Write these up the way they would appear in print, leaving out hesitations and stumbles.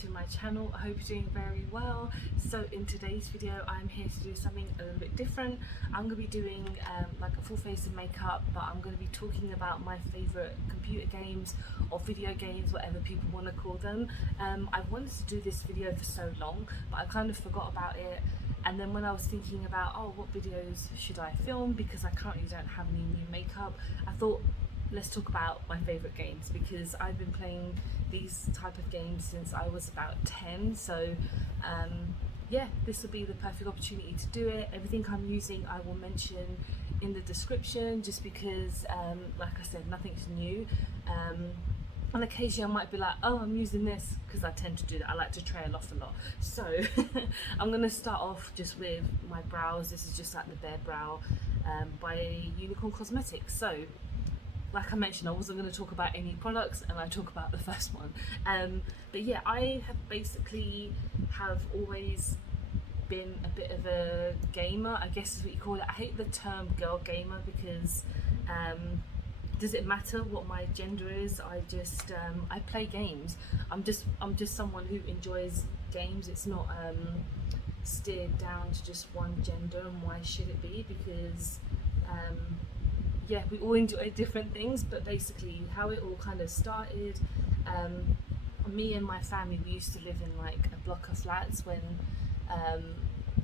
to my channel. I hope you're doing very well. So in today's video I'm here to do something a little bit different. I'm going to be doing like a full face of makeup, but I'm going to be talking about my favourite computer games or video games, whatever people want to call them. I wanted to do this video for so long, but I kind of forgot about it. And then when I was thinking about, oh, what videos should I film, because I currently don't have any new makeup, I thought, let's talk about my favourite games, because I've been playing these type of games since I was about 10. So yeah, this will be the perfect opportunity to do it. Everything I'm using I will mention in the description, just because like I said, nothing's new. On occasion I might be like, oh, I'm using this, because I tend to do that. I like to trail off a lot. So I'm going to start off just with my brows. This is just like the Bare Brow by Unicorn Cosmetics. So like I mentioned, I wasn't going to talk about any products, and I talk about the first one. But yeah, I have always been a bit of a gamer, I guess is what you call it. I hate the term girl gamer, because does it matter what my gender is? I play games. I'm just someone who enjoys games. It's not steered down to just one gender, and why should it be? Because yeah, we all enjoy different things. But basically how it all kind of started, me and my family, we used to live in like a block of flats when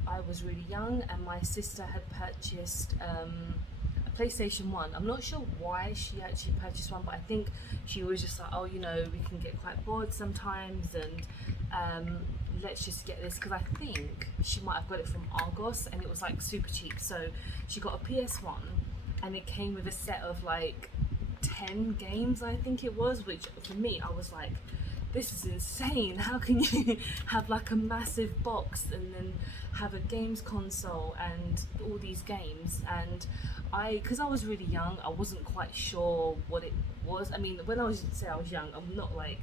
I was really young, and my sister had purchased a PlayStation 1. I'm not sure why she actually purchased one, but I think she was just like, oh, you know, we can get quite bored sometimes, and let's just get this, because I think she might have got it from Argos, and it was like super cheap. So she got a PS1, and it came with a set of like 10 games, I think it was, which for me, I was like, this is insane. How can you have like a massive box and then have a games console and all these games? And because I was really young, I wasn't quite sure what it was. I mean, when I was young, I'm not like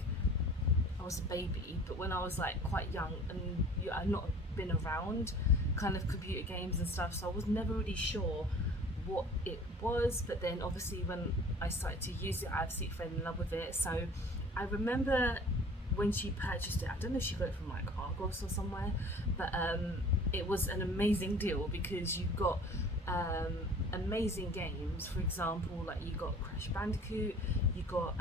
I was a baby, but when I was like quite young, and I've not been around kind of computer games and stuff, so I was never really sure what it was. But then obviously when I started to use it, I absolutely fell in love with it. So I remember when she purchased it, I don't know if she got it from like Argos or somewhere, but it was an amazing deal, because you got amazing games. For example, like you got Crash Bandicoot, you got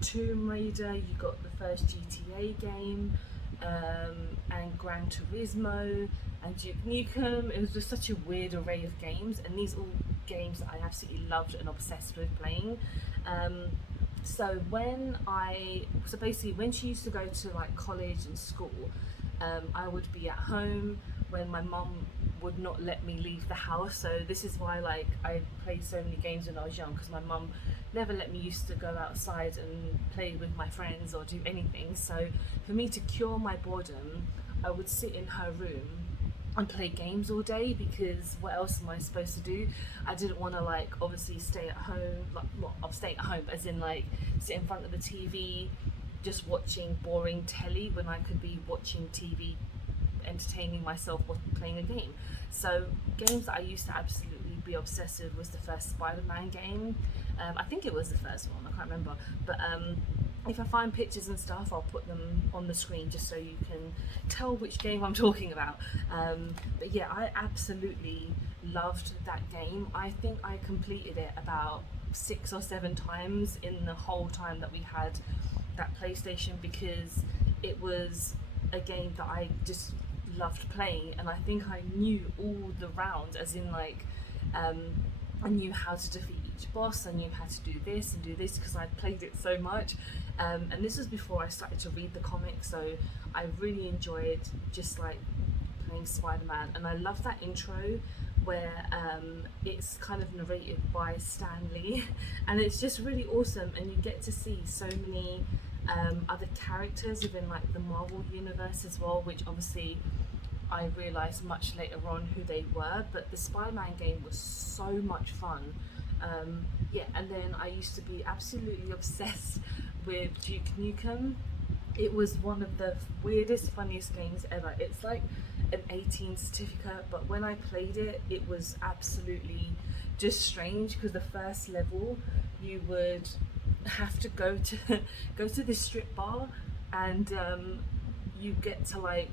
Tomb Raider, you got the first GTA game, and Gran Turismo, and Duke Nukem. It was just such a weird array of games, and these all games that I absolutely loved and obsessed with playing. So basically when she used to go to like college and school, I would be at home when my mum would not let me leave the house. So this is why like I played so many games when I was young, because my mum never let me used to go outside and play with my friends or do anything. So for me to cure my boredom, I would sit in her room and play games all day, because what else am I supposed to do? I didn't want to like obviously stay at home, like, well, I'm staying at home as in like sit in front of the TV just watching boring telly, when I could be watching TV, entertaining myself while playing a game. So games that I used to absolutely be obsessed with was the first Spider-Man game. I think it was the first one, I can't remember, but if I find pictures and stuff, I'll put them on the screen just so you can tell which game I'm talking about. But yeah, I absolutely loved that game. I think I completed it about 6 or 7 times in the whole time that we had that PlayStation, because it was a game that I just loved playing, and I think I knew all the rounds, as in like I knew how to defeat each boss, I knew how to do this and do this, because I'd played it so much. And this was before I started to read the comics, so I really enjoyed just like playing Spider-Man. And I love that intro where it's kind of narrated by Stan Lee, and it's just really awesome, and you get to see so many other characters within like the Marvel universe as well, which obviously I realised much later on who they were. But the Spider-Man game was so much fun. Yeah, and then I used to be absolutely obsessed with Duke Nukem. It was one of the weirdest, funniest games ever. It's like an 18 certificate, but when I played it, it was absolutely just strange, because the first level you would have to go to this strip bar and you get to like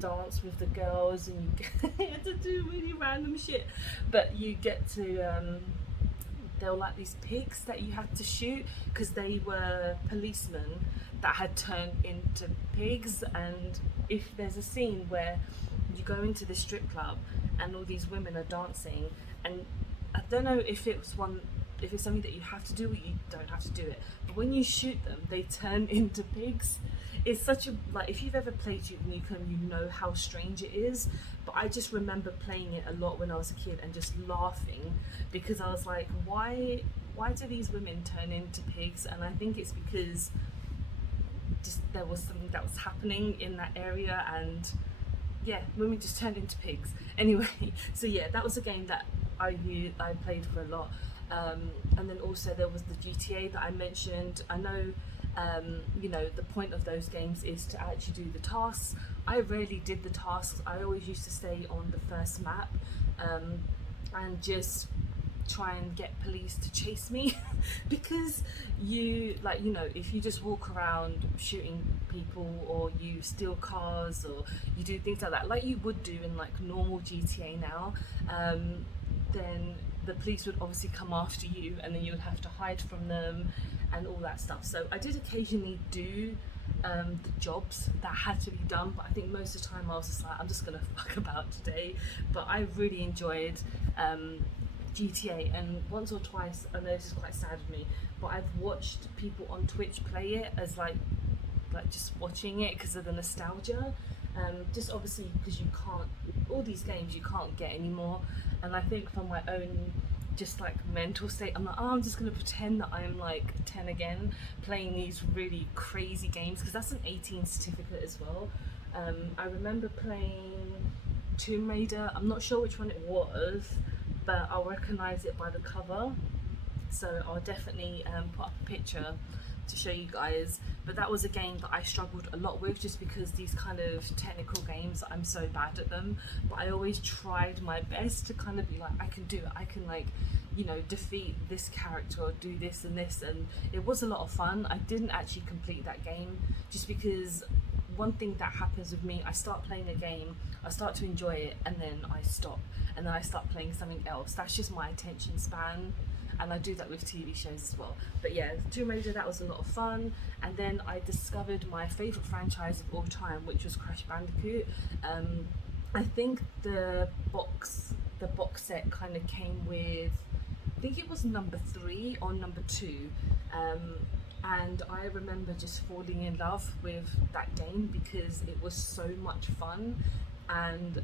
dance with the girls, and you get to do really random shit, but you get to there were like these pigs that you had to shoot because they were policemen that had turned into pigs. And if there's a scene where you go into the strip club and all these women are dancing, and I don't know if it's something that you have to do or you don't have to do it, but when you shoot them they turn into pigs. It's such a, like, if you've ever played Nukem, you know how strange it is. But I just remember playing it a lot when I was a kid and just laughing because I was like, why do these women turn into pigs? And I think it's because just there was something that was happening in that area, and yeah, women just turned into pigs. Anyway, so yeah, that was a game that I played for a lot. And then also there was the GTA that I mentioned. I know you know, the point of those games is to actually do the tasks. I rarely did the tasks. I always used to stay on the first map and just try and get police to chase me because you know, if you just walk around shooting people or you steal cars or you do things like that, like you would do in like normal GTA now, then the police would obviously come after you, and then you would have to hide from them and all that stuff. So I did occasionally do the jobs that had to be done, but I think most of the time I was just like, I'm just gonna fuck about today. But I really enjoyed GTA, and once or twice, I know this is quite sad of me, but I've watched people on Twitch play it as like just watching it because of the nostalgia. Just obviously because you can't, all these games you can't get anymore, and I think for my own just like mental state, I'm like, oh, I'm just gonna pretend that I'm like 10 again playing these really crazy games, because that's an 18 certificate as well. I remember playing Tomb Raider. I'm not sure which one it was, but I'll recognize it by the cover, so I'll definitely put up a picture to show you guys. But that was a game that I struggled a lot with, just because these kind of technical games, I'm so bad at them, but I always tried my best to kind of be like, I can do it, I can, like, you know, defeat this character or do this and this, and it was a lot of fun. I didn't actually complete that game just because one thing that happens with me, I start playing a game, I start to enjoy it, and then I stop, and then I start playing something else. That's just my attention span, and I do that with TV shows as well. But yeah, Tomb Raider, that was a lot of fun. And then I discovered my favourite franchise of all time, which was Crash Bandicoot. I think the box set kind of came with, I think it was number 3 or number 2. And I remember just falling in love with that game because it was so much fun. And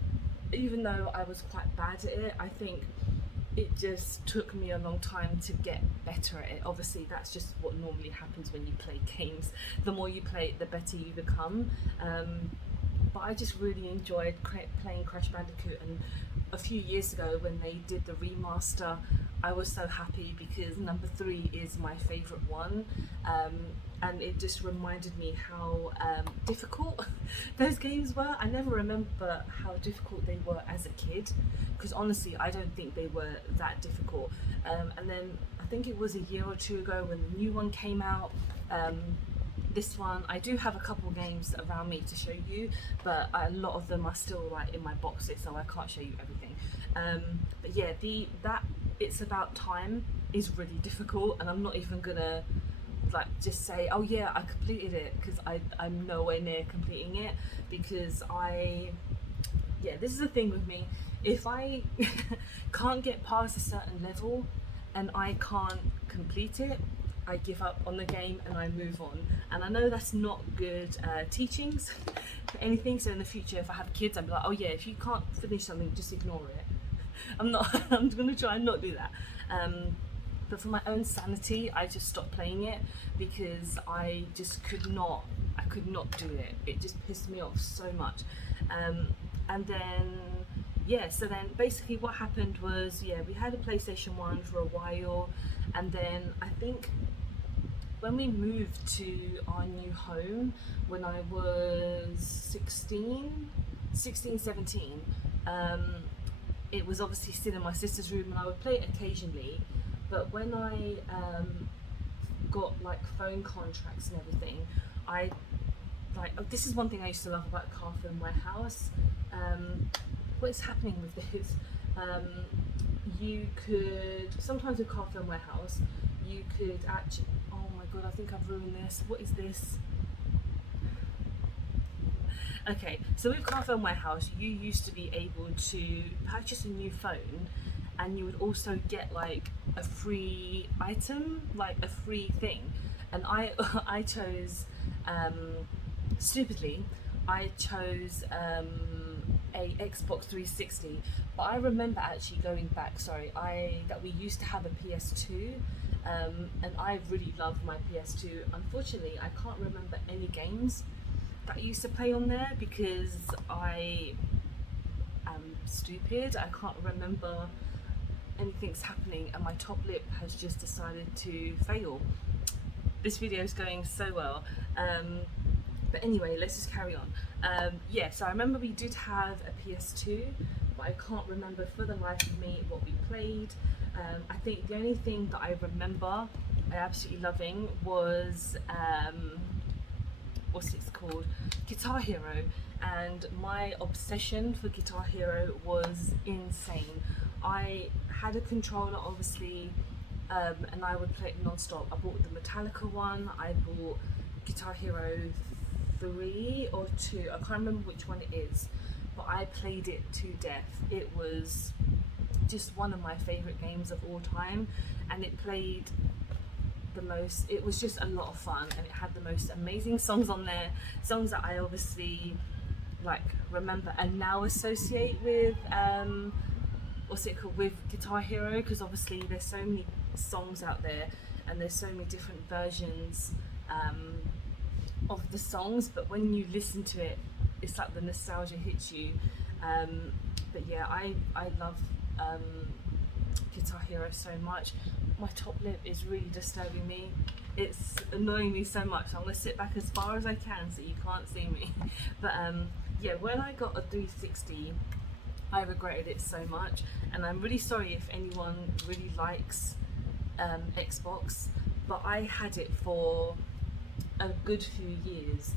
even though I was quite bad at it, I think it just took me a long time to get better at it. Obviously, that's just what normally happens when you play games. The more you play it, the better you become. But I just really enjoyed playing Crash Bandicoot, and a few years ago when they did the remaster, I was so happy because number 3 is my favourite one. And it just reminded me how difficult those games were. I never remember how difficult they were as a kid, because honestly I don't think they were that difficult. And then I think it was a year or 2 ago when the new one came out. This one, I do have a couple games around me to show you, but a lot of them are still like in my boxes, so I can't show you everything. But yeah, that It's About Time is really difficult, and I'm not even gonna like just say, oh yeah, I completed it, because I'm nowhere near completing it, because this is the thing with me. If I can't get past a certain level and I can't complete it, I give up on the game and I move on. And I know that's not good teachings for anything, so in the future if I have kids, I'd be like, oh yeah, if you can't finish something, just ignore it. I'm gonna try and not do that. But for my own sanity, I just stopped playing it because I just could not do it. It just pissed me off so much. And then so then basically what happened was, we had a PlayStation 1 for a while, and then I think when we moved to our new home when I was 16, 17, it was obviously still in my sister's room, and I would play it occasionally. But when I got like phone contracts and everything, I like, oh, this is one thing I used to love about Carphone Warehouse. What is happening with this? You could, sometimes with Carphone Warehouse, you could actually, oh my god, I think I've ruined this. What is this? Okay, so with Carphone Warehouse, you used to be able to purchase a new phone, and you would also get like a free item, like a free thing. And I chose, stupidly, I chose a Xbox 360. But I remember actually going back, that we used to have a PS2, and I really loved my PS2. Unfortunately, I can't remember any games that I used to play on there because I am stupid. I can't remember anything's happening, and my top lip has just decided to fail. This video is going so well. But anyway, let's just carry on. Yeah, so I remember we did have a PS2, but I can't remember for the life of me what we played. I think the only thing that I remember I absolutely loving was, what's it called? Guitar Hero. And my obsession for Guitar Hero was insane. I had a controller, obviously, and I would play it non-stop. I bought the Metallica one, I bought Guitar Hero 3 or 2, I can't remember which one it is, but I played it to death. It was just one of my favourite games of all time, and it played the most, it was just a lot of fun, and it had the most amazing songs on there, songs that I obviously like remember and now associate with what's it called, with Guitar Hero, because obviously there's so many songs out there and there's so many different versions of the songs, but when you listen to it, it's like the nostalgia hits you. But yeah, I love Guitar Hero so much. My top lip is really disturbing me. It's annoying me so much. I'm gonna sit back as far as I can so you can't see me. But yeah, when I got a 360, I regretted it so much, and I'm really sorry if anyone really likes Xbox, but I had it for a good few years,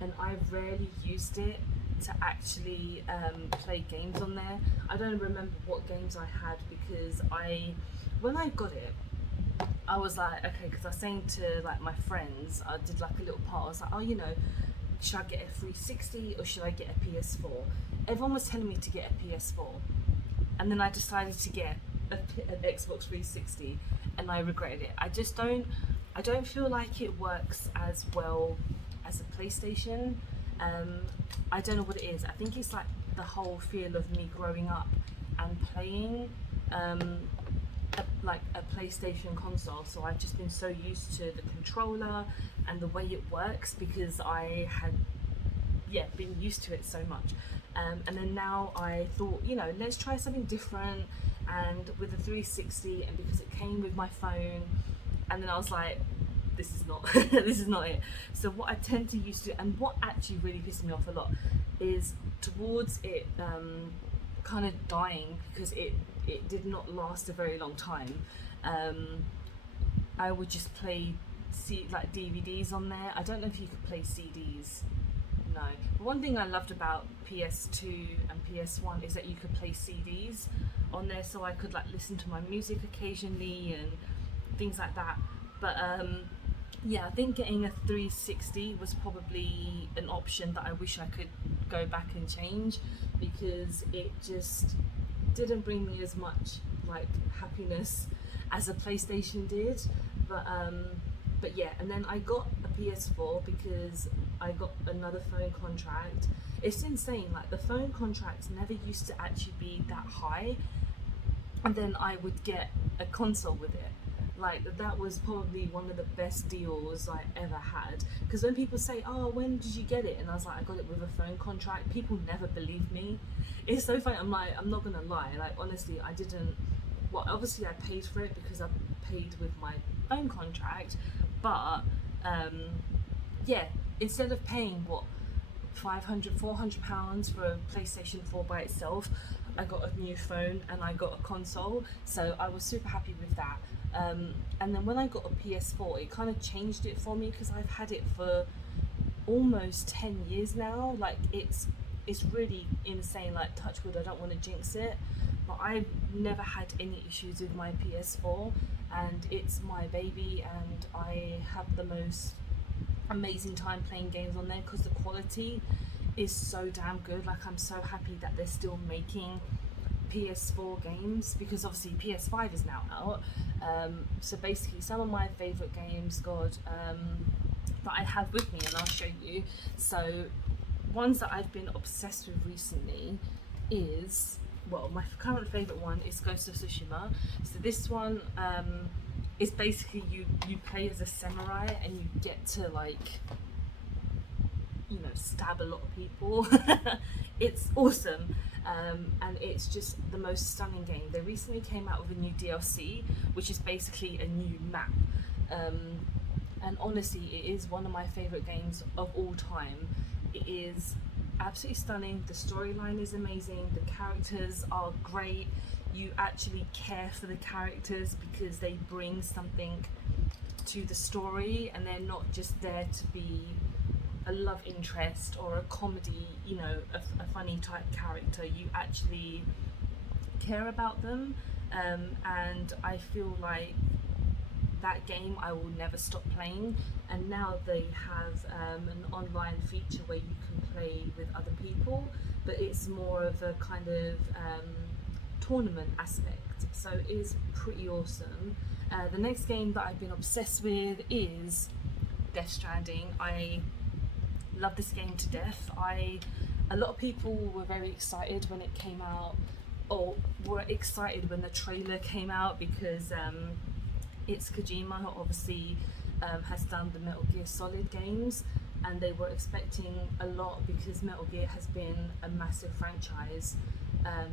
and I rarely used it to actually play games on there. I don't remember what games I had, because when I got it, I was like, okay, because I was saying to like my friends, I did like a little part, I was like, oh, you know, should I get a 360 or should I get a PS4? Everyone was telling me to get a PS4, and then I decided to get an Xbox 360, and I regretted it. I don't feel like it works as well as a PlayStation. I don't know what it is. I think it's like the whole feel of me growing up and playing like a PlayStation console, so I've just been so used to the controller and the way it works, because I had been used to it so much, and then now I thought, you know, let's try something different, and with the 360, and because it came with my phone, and then I was like, this is not this is not it. So what I tend to use to, and what actually really pissed me off a lot, is towards it kind of dying, because it did not last a very long time. I would just play like DVDs on there. I don't know if you could play CDs. No. But one thing I loved about PS2 and PS1 is that you could play CDs on there, so I could like listen to my music occasionally and things like that. But yeah, I think getting a 360 was probably an option that I wish I could go back and change, because it just didn't bring me as much like happiness as a PlayStation did. But yeah, and then I got a PS4 because I got another phone contract. It's insane, like the phone contracts never used to actually be that high, and then I would get a console with it. Like that was probably one of the best deals I ever had, because when people say, oh, when did you get it, and I was like, I got it with a phone contract, people never believe me. It's so funny. I'm like, I'm not gonna lie, like honestly, I didn't, well, obviously I paid for it because I paid with my phone contract, but yeah, instead of paying what, 500, 400 pounds for a PlayStation 4 by itself, I got a new phone and I got a console, so I was super happy with that. And then when I got a PS4, it kind of changed it for me, because I've had it for almost 10 years now. Like it's really insane. Like touch wood, I don't want to jinx it, but I've never had any issues with my PS4, and it's my baby, and I have the most amazing time playing games on there because the quality is so damn good. Like I'm so happy that they're still making PS4 games, because obviously PS5 is now out. So basically some of my favourite games, that I have with me, and I'll show you. So ones that I've been obsessed with recently is, well, my current favourite one is Ghost of Sushima. So this one is basically you play as a samurai and you get to, like, you know, stab a lot of people. It's awesome, and it's just the most stunning game. They recently came out with a new DLC, which is basically a new map, and honestly it is one of my favourite games of all time. It is absolutely stunning, the storyline is amazing, the characters are great, you actually care for the characters because they bring something to the story and they're not just there to be a love interest or a comedy, you know, a funny type character. You actually care about them, and I feel like that game I will never stop playing. And now they have an online feature where you can play with other people, but it's more of a kind of tournament aspect, so it is pretty awesome. The next game that I've been obsessed with is Death Stranding. I love this game to death. A lot of people were very excited when it came out, or were excited when the trailer came out, because it's Kojima, who obviously has done the Metal Gear Solid games, and they were expecting a lot because Metal Gear has been a massive franchise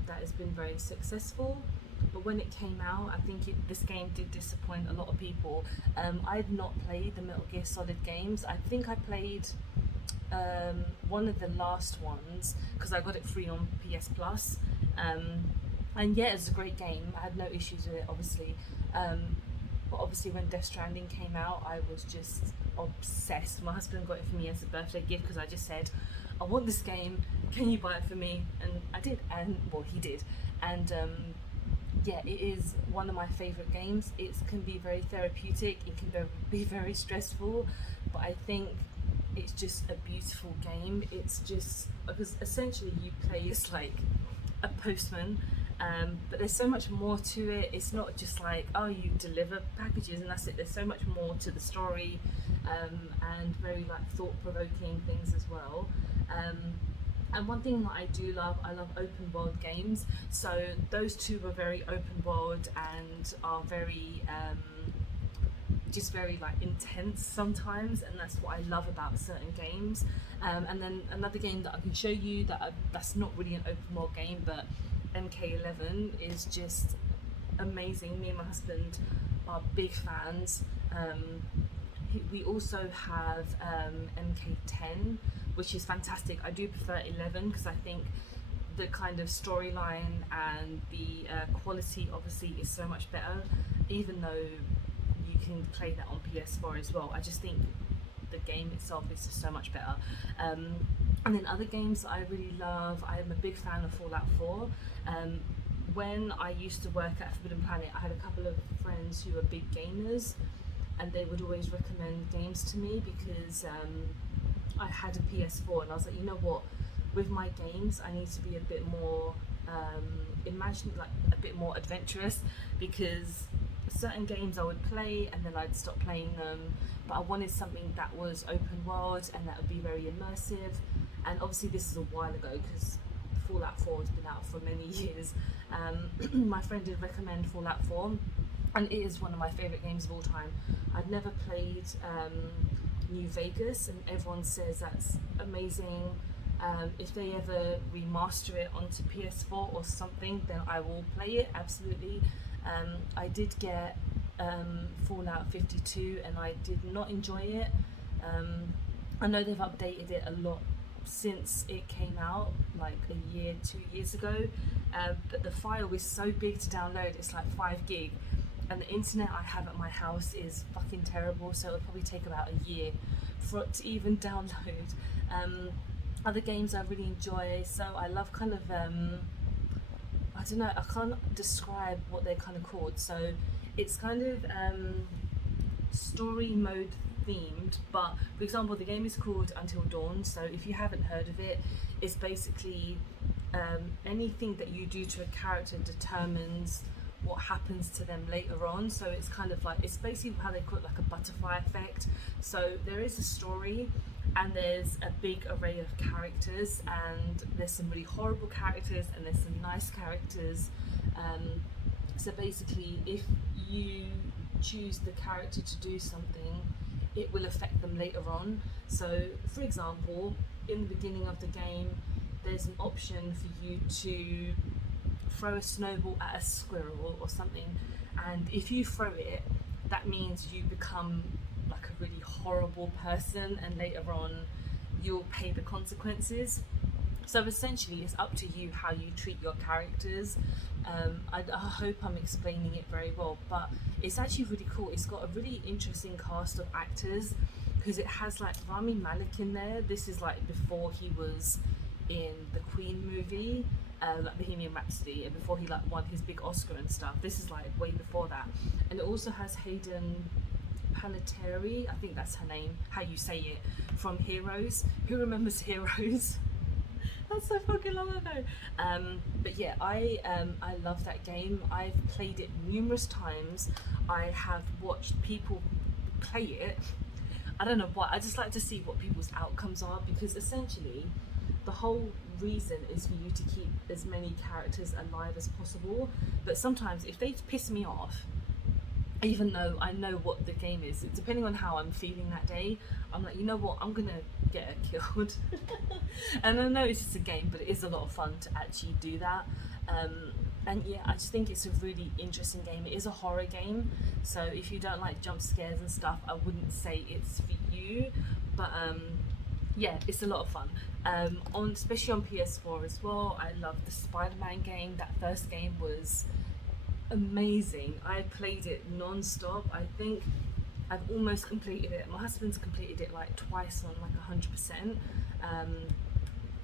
that has been very successful. But when it came out, I think this game did disappoint a lot of people. I had not played the Metal Gear Solid games. I think I played one of the last ones because I got it free on PS Plus, and yeah, it's a great game. I had no issues with it, obviously. But obviously when Death Stranding came out, I was just obsessed. My husband got it for me as a birthday gift because I just said, I want this game, can you buy it for me? And I did, and well, he did. And yeah, it is one of my favourite games. It can be very therapeutic, it can be very stressful, but I think it's just a beautiful game. It's just, because essentially you play as like a postman, but there's so much more to it. It's not just like, oh, you deliver packages and that's it. There's so much more to the story, and very like thought-provoking things as well. And one thing that I do love, I love open world games. So those two are very open world and are very just very like intense sometimes, and that's what I love about certain games. And then another game that I can show you that's not really an open world game, but MK11 is just amazing. Me and my husband are big fans. We also have MK10, which is fantastic. I do prefer 11 because I think the kind of storyline and the quality obviously is so much better, even though you can play that on PS4 as well. I just think the game itself is just so much better. And then other games that I really love, I am a big fan of Fallout 4. When I used to work at Forbidden Planet, I had a couple of friends who were big gamers, and they would always recommend games to me because I had a PS4, and I was like, you know what, with my games I need to be a bit more like a bit more adventurous, because certain games I would play and then I'd stop playing them, but I wanted something that was open world and that would be very immersive. And obviously this is a while ago because Fallout 4 has been out for many years. My friend did recommend Fallout 4, and it is one of my favourite games of all time. I'd never played New Vegas, and everyone says that's amazing. If they ever remaster it onto PS4 or something, then I will play it, absolutely. I did get Fallout 52 and I did not enjoy it. I know they've updated it a lot since it came out, like a year, 2 years ago, but the file is so big to download, it's like 5 gig, and the internet I have at my house is fucking terrible, so it'll probably take about a year for it to even download. Other games I really enjoy, so I love kind of I don't know, I can't describe what they're kind of called. So it's kind of story mode themed, but for example, the game is called Until Dawn. So if you haven't heard of it, it's basically anything that you do to a character determines what happens to them later on. So it's kind of like, it's basically how they call it, like a butterfly effect. So there is a story and there's a big array of characters, and there's some really horrible characters and there's some nice characters. So basically, if you choose the character to do something, it will affect them later on. So for example, in the beginning of the game, there's an option for you to throw a snowball at a squirrel or something, and if you throw it, that means you become like a really horrible person, and later on you'll pay the consequences. So essentially it's up to you how you treat your characters. I hope I'm explaining it very well, but it's actually really cool. It's got a really interesting cast of actors, because it has like Rami Malek in there. This is like before he was in the Queen movie, like Bohemian Rhapsody, and before he like won his big Oscar and stuff. This is like way before that. And it also has Hayden Panettiere, I think that's her name, how you say it, from Heroes. Who remembers Heroes? That's so fucking long ago. But yeah, I love that game. I've played it numerous times. I have watched people play it. I don't know why, I just like to see what people's outcomes are, because essentially the whole reason is for you to keep as many characters alive as possible. But sometimes if they piss me off, even though I know what the game is, depending on how I'm feeling that day, I'm like, you know what, I'm gonna get her killed. And I know it's just a game, but it is a lot of fun to actually do that. And yeah, I just think it's a really interesting game. It is a horror game, so if you don't like jump scares and stuff, I wouldn't say it's for you. But yeah, it's a lot of fun. Especially on PS4 as well. I love the Spider-Man game. That first game was amazing. I played it non-stop. I think I've almost completed it. My husband's completed it like twice on like 100%.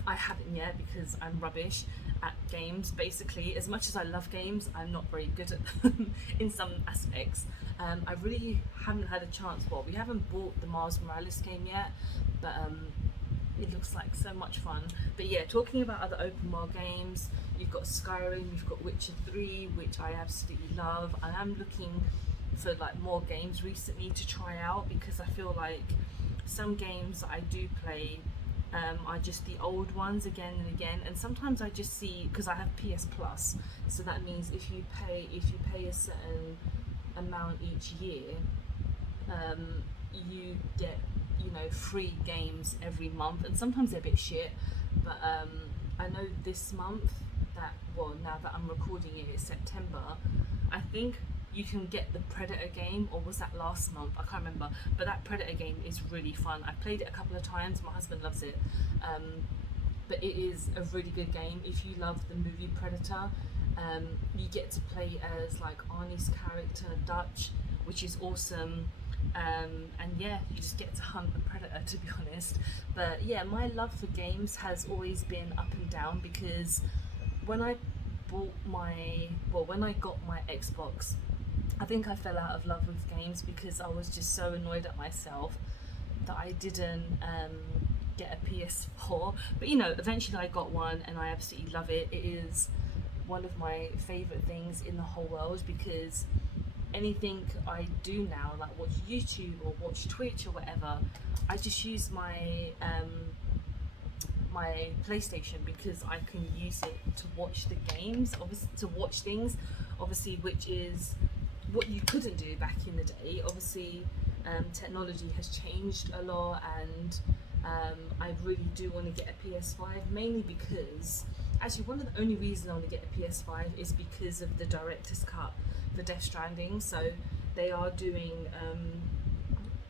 I haven't yet because I'm rubbish at games. Basically, as much as I love games, I'm not very good at them in some aspects. I really haven't had a chance. Well, we haven't bought the Miles Morales game yet, but it looks like so much fun. But yeah, talking about other open world games, you've got Skyrim, you've got Witcher 3, which I absolutely love. And I'm looking for like more games recently to try out, because I feel like some games that I do play are just the old ones again and again. And sometimes I just see, because I have PS Plus, so that means if you pay a certain amount each year, you get, you know, free games every month, and sometimes they're a bit shit. But I know this month, that, well, now that I'm recording it, it's September, I think you can get the Predator game, or was that last month? I can't remember. But that Predator game is really fun. I've played it a couple of times. My husband loves it. But it is a really good game. If you love the movie Predator, you get to play as like Arnie's character Dutch, which is awesome. And yeah, you just get to hunt a predator, to be honest. But yeah, my love for games has always been up and down, because when I got my Xbox, I think I fell out of love with games because I was just so annoyed at myself that I didn't get a PS4. But you know, eventually I got one and I absolutely love it. It is one of my favourite things in the whole world, because anything I do now, like watch YouTube or watch Twitch or whatever, I just use my my PlayStation, because I can use it to watch the games, obviously, to watch things, obviously, which is what you couldn't do back in the day. Obviously, technology has changed a lot, and I really do want to get a PS5, mainly because, actually, one of the only reasons I want to get a PS5 is because of the director's cut for Death Stranding. So they are doing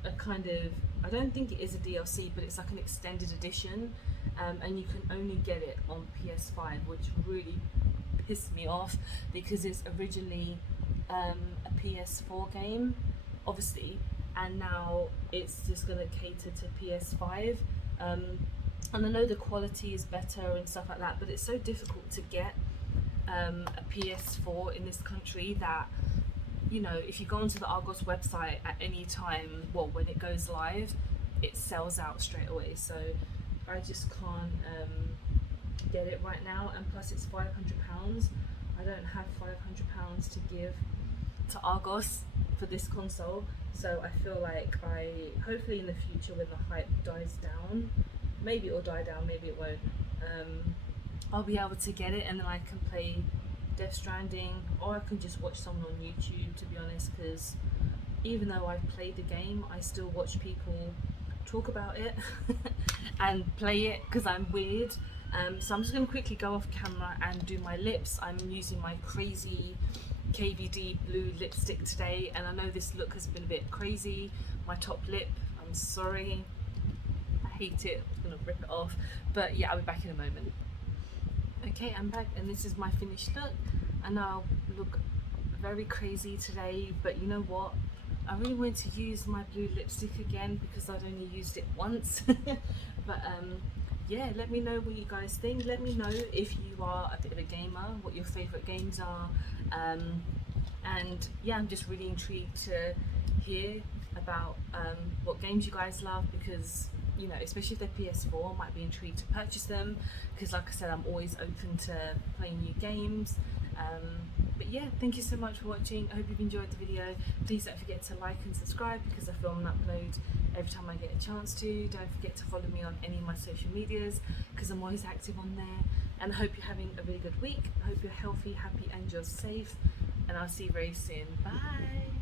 a kind of, I don't think it is a DLC, but it's like an extended edition, and you can only get it on PS5, which really pissed me off, because it's originally a PS4 game, obviously, and now it's just going to cater to PS5. And I know the quality is better and stuff like that, but it's so difficult to get a PS4 in this country that, you know, if you go onto the Argos website at any time, well, when it goes live, it sells out straight away. So I just can't get it right now, and plus it's £500. I don't have £500 to give to Argos for this console, so I feel like hopefully in the future, when the hype dies down, maybe it'll die down, maybe it won't, I'll be able to get it, and then I can play Death Stranding, or I can just watch someone on YouTube, to be honest, because even though I've played the game, I still watch people talk about it and play it because I'm weird. So I'm just going to quickly go off camera and do my lips. I'm using my crazy KVD blue lipstick today, and I know this look has been a bit crazy. My top lip, I'm sorry, I hate it, I'm going to rip it off, but yeah, I'll be back in a moment. Okay, I'm back, and this is my finished look. I know I look very crazy today, but you know what? I really wanted to use my blue lipstick again because I'd only used it once. But yeah, let me know what you guys think. Let me know if you are a bit of a gamer, what your favourite games are. And yeah, I'm just really intrigued to hear about what games you guys love, because, you know, especially if they're PS4, I might be intrigued to purchase them, because like I said, I'm always open to playing new games. But yeah, thank you so much for watching. I hope you've enjoyed the video. Please don't forget to like and subscribe, because I film and upload every time I get a chance to. Don't forget to follow me on any of my social medias, because I'm always active on there. And I hope you're having a really good week. I hope you're healthy, happy, and you're safe. And I'll see you very soon. Bye.